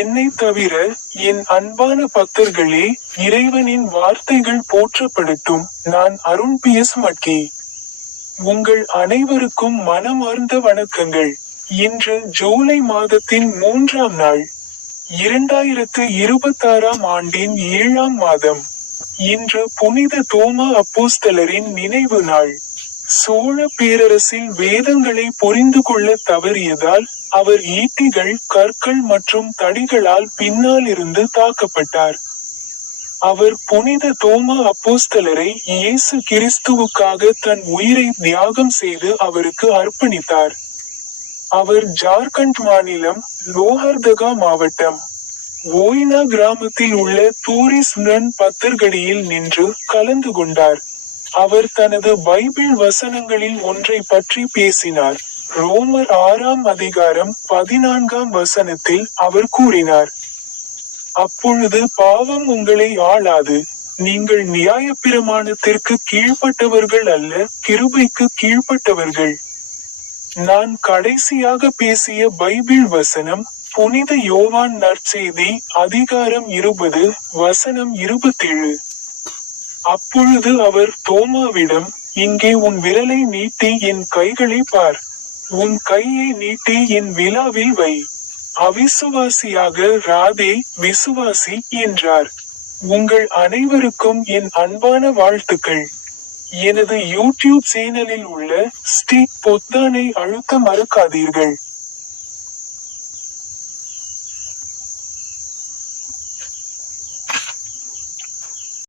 என்னை தவிர என் அன்பான பக்தர்களே, இறைவனின் வார்த்தைகள் போற்றப்படட்டும். நான் அருண் PS மட்கி. உங்கள் அனைவருக்கும் மனமார்ந்த வணக்கங்கள். இன்று ஜூலை மாதத்தின் 3ஆம் நாள். 2026ஆம் ஆண்டின் 7ஆம் மாதம். இன்று புனித தோமா அப்போஸ்தலரின் நினைவு நாள். சோழ பேரரசில் வேதங்களை புரிந்து கொள்ள தவறியதால், அவர் ஈட்டிகள், கற்கள் மற்றும் தடிகளால் பின்னால் இருந்து தாக்கப்பட்டார். அவர் புனித தோமா அப்போஸ்தலரை இயேசு கிறிஸ்துவுக்காக தன் உயிரை தியாகம் செய்து அவருக்கு அர்ப்பணித்தார். அவர் ஜார்க்கண்ட் மாநிலம், லோஹர்தகா மாவட்டம், ஓய்னா கிராமத்தில் உள்ள தூரிஸ் நன் பத்தர்கடியில் நின்று கலந்து கொண்டார். அவர் தனது பைபிள் வசனங்களில் ஒன்றை பற்றி பேசினார். ரோமர் 6ஆம் அதிகாரம் 14ஆம் வசனத்தில் அவர் கூறினார், அப்பொழுது பாவம் உங்களை ஆளாது. நீங்கள் நியாயப்பிரமாணத்திற்கு கீழ்ப்பட்டவர்கள் அல்ல, கிருபைக்கு கீழ்ப்பட்டவர்கள். நான் கடைசியாக பேசிய பைபிள் வசனம், புனித யோவான் நற்செய்தி, அதிகாரம் 20, வசனம் 27. அப்பொழுது அவர் தோமாவிடம், இங்கே உன் விரலை நீட்டி என் கைகளை பார். உன் கையை நீட்டி என் விலாவில் வை. அவிசுவாசியாக ராதே, விசுவாசி என்றார். உங்கள் அனைவருக்கும் என் அன்பான வாழ்த்துக்கள். எனது யூடியூப் சேனலில் உள்ள ஸ்டிக் பொத்தானை அழுத்த மறக்காதீர்கள்.